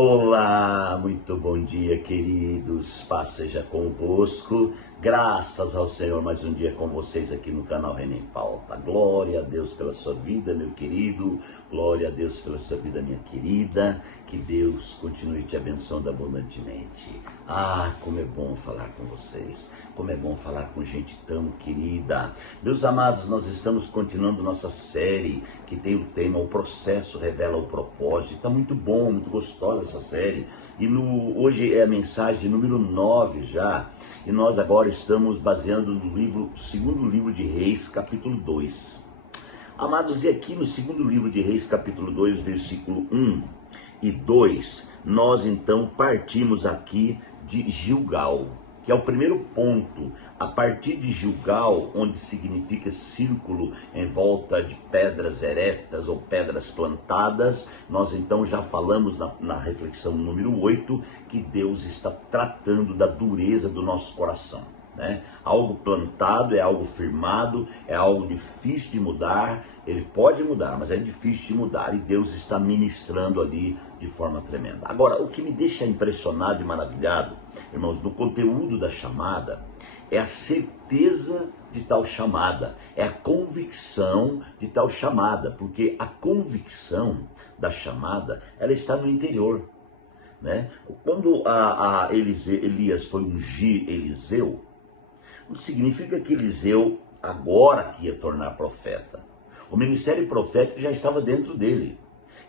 Olá, muito bom dia, queridos. Paz seja convosco. Graças ao Senhor, mais um dia com vocês aqui no canal René em Pauta. Glória a Deus pela sua vida, meu querido. Glória a Deus pela sua vida, minha querida. Que Deus continue te abençoando abundantemente. Ah, como é bom falar com vocês. Como é bom falar com gente tão querida. Meus amados, nós estamos continuando nossa série que tem o tema O Processo Revela o Propósito. Está muito bom, muito gostosa essa série. E hoje é a mensagem número 9 já. E nós agora estamos baseando no segundo livro de Reis, capítulo 2. Amados, e aqui no segundo livro de Reis, capítulo 2, versículo 1 e 2, nós então partimos aqui de Gilgal, que é o primeiro ponto. A partir de Gilgal, onde significa círculo em volta de pedras eretas ou pedras plantadas, nós então já falamos na reflexão número 8, que Deus está tratando da dureza do nosso coração. Algo plantado é algo firmado, é algo difícil de mudar. Ele pode mudar, mas é difícil de mudar, e Deus está ministrando ali de forma tremenda. Agora, o que me deixa impressionado e maravilhado, irmãos, no conteúdo da chamada, é a certeza de tal chamada, é a convicção de tal chamada, porque a convicção da chamada, ela está no interior, Quando Elias foi ungir Eliseu, não significa que Eliseu agora que ia tornar profeta. O ministério profético já estava dentro dele.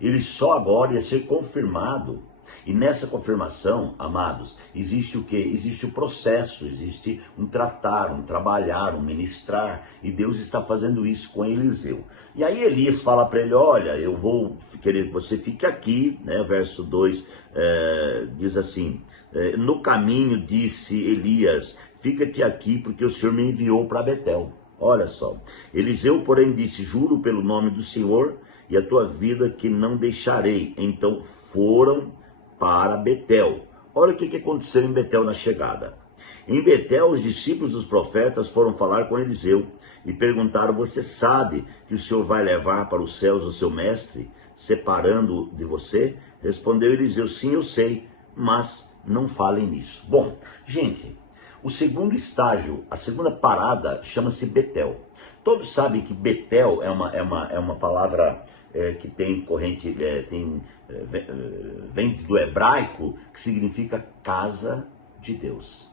Ele só agora ia ser confirmado. E nessa confirmação, amados, existe o quê? Existe o processo, existe um tratar, um trabalhar, um ministrar. E Deus está fazendo isso com Eliseu. E aí Elias fala para ele: olha, eu vou querer que você fique aqui, verso 2 diz assim: no caminho disse Elias, fica-te aqui porque o Senhor me enviou para Betel. Olha só, Eliseu porém disse: juro pelo nome do Senhor e a tua vida que não deixarei. Então foram para Betel. Olha o que aconteceu em Betel na chegada. Em Betel, os discípulos dos profetas foram falar com Eliseu e perguntaram: você sabe que o Senhor vai levar para os céus o seu mestre, separando de você? Respondeu Eliseu: sim, eu sei, mas não falem nisso. Bom, gente, o segundo estágio, a segunda parada, chama-se Betel. Todos sabem que Betel é uma palavra que tem corrente, vem do hebraico, que significa casa de Deus.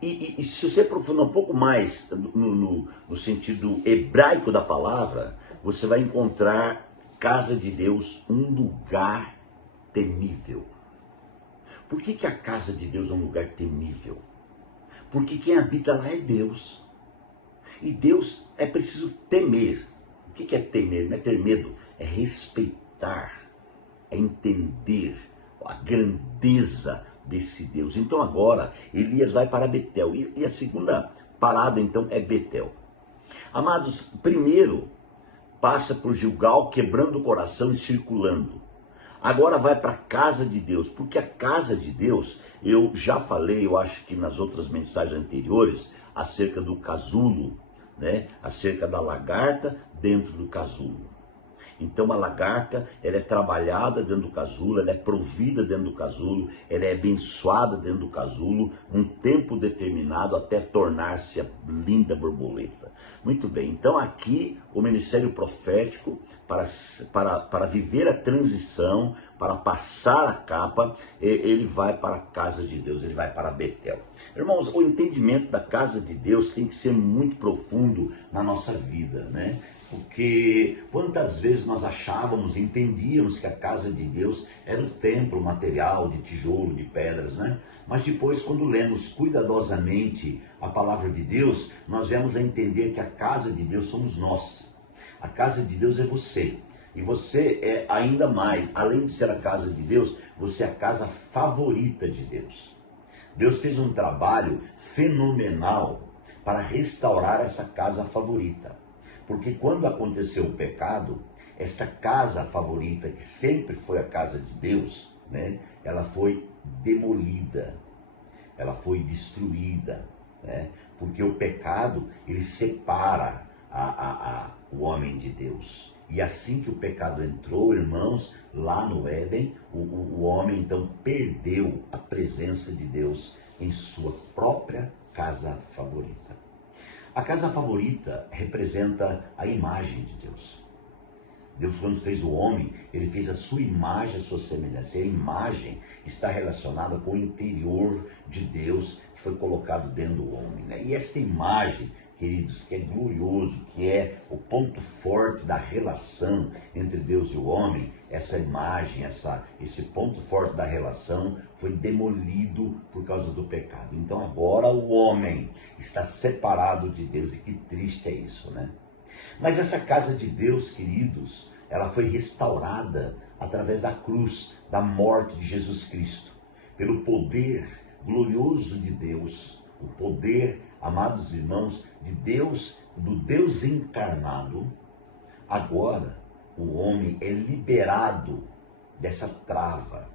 E se você aprofundar um pouco mais no sentido hebraico da palavra, você vai encontrar casa de Deus, um lugar temível. Por que a casa de Deus é um lugar temível? Porque quem habita lá é Deus. E Deus é preciso temer. O que é temer? Não é ter medo, é respeitar, é entender a grandeza desse Deus. Então agora Elias vai para Betel. E a segunda parada então é Betel. Amados, primeiro passa por Gilgal, quebrando o coração e circulando. Agora vai para a casa de Deus, porque a casa de Deus, eu já falei, eu acho que nas outras mensagens anteriores, acerca do casulo, acerca da lagarta dentro do casulo. Então a lagarta, ela é trabalhada dentro do casulo, ela é provida dentro do casulo, ela é abençoada dentro do casulo, um tempo determinado até tornar-se a linda borboleta. Muito bem, então aqui o ministério profético, para viver a transição, para passar a capa, ele vai para a casa de Deus, ele vai para Betel. Irmãos, o entendimento da casa de Deus tem que ser muito profundo na nossa vida, Porque quantas vezes nós achávamos, entendíamos que a casa de Deus era o templo material de tijolo, de pedras, Mas depois, quando lemos cuidadosamente a palavra de Deus, nós viemos a entender que a casa de Deus somos nós. A casa de Deus é você. E você é ainda mais, além de ser a casa de Deus, você é a casa favorita de Deus. Deus fez um trabalho fenomenal para restaurar essa casa favorita. Porque quando aconteceu o pecado, essa casa favorita, que sempre foi a casa de Deus, ela foi demolida, ela foi destruída, porque o pecado, ele separa o homem de Deus. E assim que o pecado entrou, irmãos, lá no Éden, o homem então perdeu a presença de Deus em sua própria casa favorita. A casa favorita representa a imagem de Deus. Deus, quando fez o homem, ele fez a sua imagem, a sua semelhança. E a imagem está relacionada com o interior de Deus que foi colocado dentro do homem, né? E esta imagem, queridos, que é glorioso, que é o ponto forte da relação entre Deus e o homem, essa imagem, esse ponto forte da relação foi demolido por causa do pecado. Então agora o homem está separado de Deus, e que triste é isso, né? Mas essa casa de Deus, queridos, ela foi restaurada através da cruz, da morte de Jesus Cristo, pelo poder glorioso de Deus, o poder, amados irmãos, de Deus, do Deus encarnado. Agora o homem é liberado dessa trava.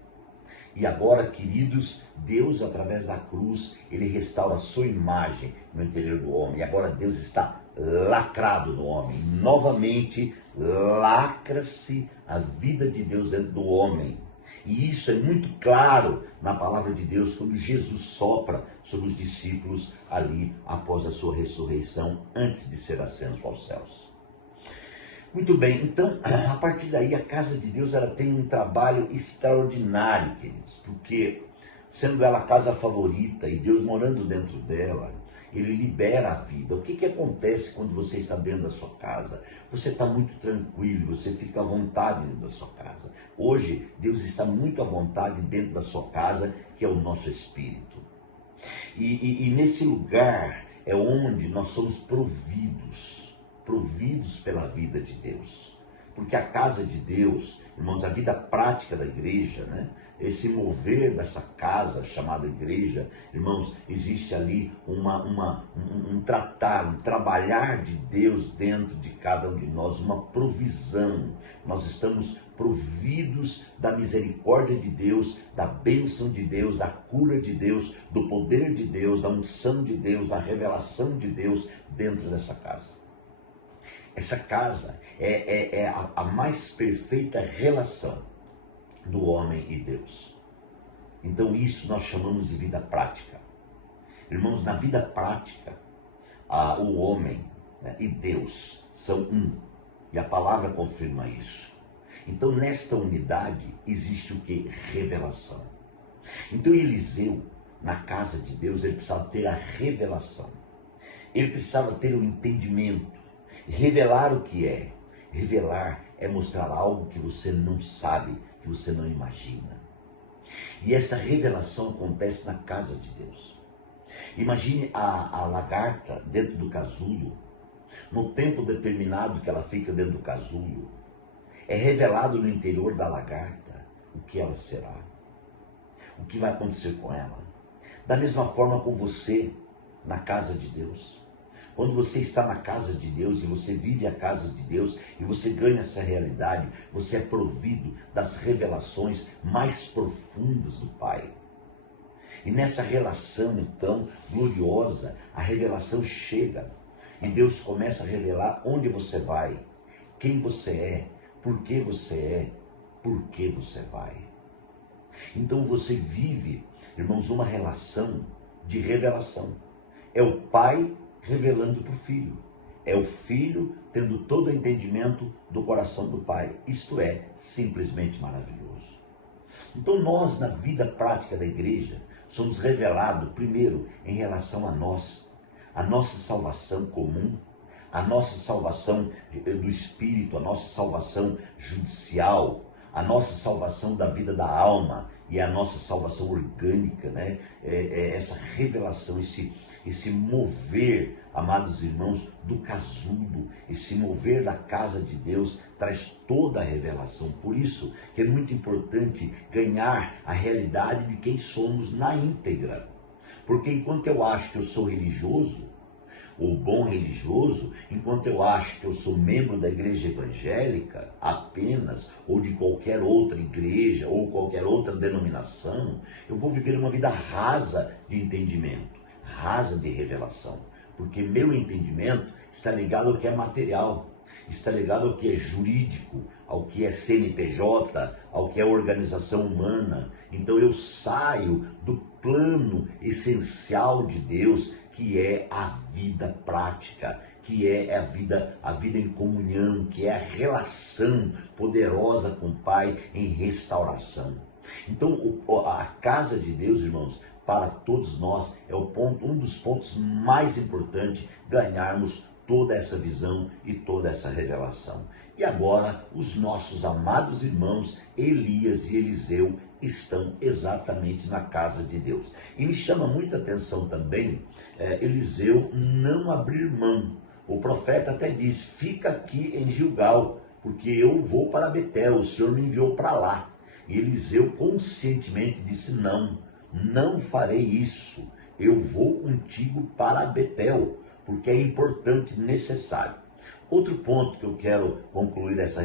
E agora, queridos, Deus, através da cruz, ele restaura a sua imagem no interior do homem. E agora Deus está lacrado no homem. Novamente, lacra-se a vida de Deus dentro do homem. E isso é muito claro na palavra de Deus, quando Jesus sopra sobre os discípulos ali após a sua ressurreição, antes de ser ascenso aos céus. Muito bem, então, a partir daí, a casa de Deus, ela tem um trabalho extraordinário, queridos, porque, sendo ela a casa favorita e Deus morando dentro dela, ele libera a vida. O que acontece quando você está dentro da sua casa? Você está muito tranquilo, você fica à vontade dentro da sua casa. Hoje, Deus está muito à vontade dentro da sua casa, que é o nosso espírito. E nesse lugar é onde nós somos providos pela vida de Deus. Porque a casa de Deus, irmãos, a vida prática da igreja, né? Esse mover dessa casa chamada igreja, irmãos, existe ali um trabalhar de Deus dentro de cada um de nós, uma provisão. Nós estamos providos da misericórdia de Deus, da bênção de Deus, da cura de Deus, do poder de Deus, da unção de Deus, da revelação de Deus dentro dessa casa. Essa casa é a mais perfeita relação do homem e Deus. Então isso nós chamamos de vida prática. Irmãos, na vida prática, o homem, né, e Deus são um. E a palavra confirma isso. Então nesta unidade existe o que? Revelação. Então Eliseu, na casa de Deus, ele precisava ter a revelação. Ele precisava ter o entendimento. Revelar o que é. Revelar é mostrar algo que você não sabe, que você não imagina. E essa revelação acontece na casa de Deus. Imagine a lagarta dentro do casulo. No tempo determinado que ela fica dentro do casulo, é revelado no interior da lagarta o que ela será. O que vai acontecer com ela. Da mesma forma com você na casa de Deus. Quando você está na casa de Deus e você vive a casa de Deus e você ganha essa realidade, você é provido das revelações mais profundas do Pai. E nessa relação, então, gloriosa, a revelação chega e Deus começa a revelar onde você vai, quem você é, por que você vai. Então você vive, irmãos, uma relação de revelação. É o Pai revelando para o Filho. É o Filho tendo todo o entendimento do coração do Pai. Isto é simplesmente maravilhoso. Então nós, na vida prática da igreja, somos revelados, primeiro, em relação a nossa salvação comum, a nossa salvação do Espírito, a nossa salvação judicial, a nossa salvação da vida da alma e a nossa salvação orgânica, né? Essa revelação, esse mover, amados irmãos, do casulo, esse mover da casa de Deus traz toda a revelação. Por isso que é muito importante ganhar a realidade de quem somos na íntegra. Porque enquanto eu acho que eu sou religioso, ou bom religioso, enquanto eu acho que eu sou membro da igreja evangélica apenas, ou de qualquer outra igreja, ou qualquer outra denominação, eu vou viver uma vida rasa de entendimento, rasa de revelação, porque meu entendimento está ligado ao que é material, está ligado ao que é jurídico, ao que é CNPJ, ao que é organização humana. Então eu saio do plano essencial de Deus, que é a vida prática, que é a vida em comunhão, que é a relação poderosa com o Pai em restauração. Então a casa de Deus, irmãos, para todos nós é um dos pontos mais importantes, ganharmos toda essa visão e toda essa revelação. E agora os nossos amados irmãos Elias e Eliseu estão exatamente na casa de Deus. E me chama muita atenção também Eliseu não abrir mão. O profeta até diz: fica aqui em Gilgal, porque eu vou para Betel, o Senhor me enviou para lá. E Eliseu conscientemente disse: não farei isso, eu vou contigo para Betel, porque é importante, necessário. Outro ponto que eu quero concluir essa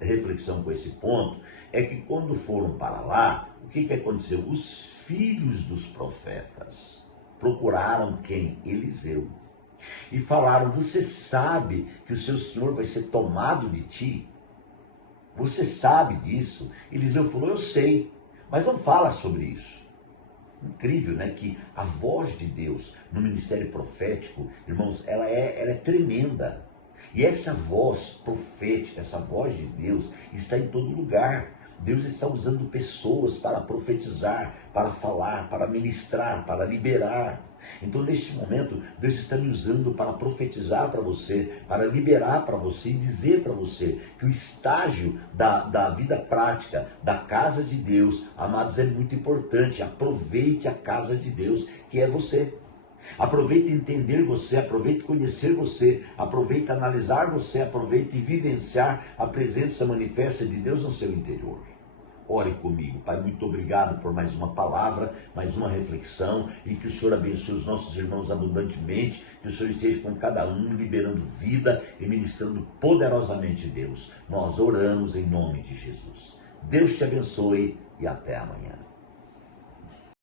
reflexão com esse ponto, é que quando foram para lá, o que aconteceu? Os filhos dos profetas procuraram quem? Eliseu. E falaram: você sabe que o seu senhor vai ser tomado de ti? Você sabe disso? Eliseu falou: eu sei, mas não fala sobre isso. Incrível, né? Que a voz de Deus no ministério profético, irmãos, ela é tremenda. E essa voz profética, essa voz de Deus está em todo lugar. Deus está usando pessoas para profetizar, para falar, para ministrar, para liberar. Então, neste momento, Deus está me usando para profetizar para você, para liberar para você e dizer para você que o estágio da vida prática, da casa de Deus, amados, é muito importante. Aproveite a casa de Deus, que é você. Aproveite entender você, aproveite conhecer você, aproveite analisar você, aproveite vivenciar a presença manifesta de Deus no seu interior. Ore comigo. Pai, muito obrigado por mais uma palavra, mais uma reflexão, e que o Senhor abençoe os nossos irmãos abundantemente, que o Senhor esteja com cada um, liberando vida e ministrando poderosamente Deus. Nós oramos em nome de Jesus. Deus te abençoe e até amanhã.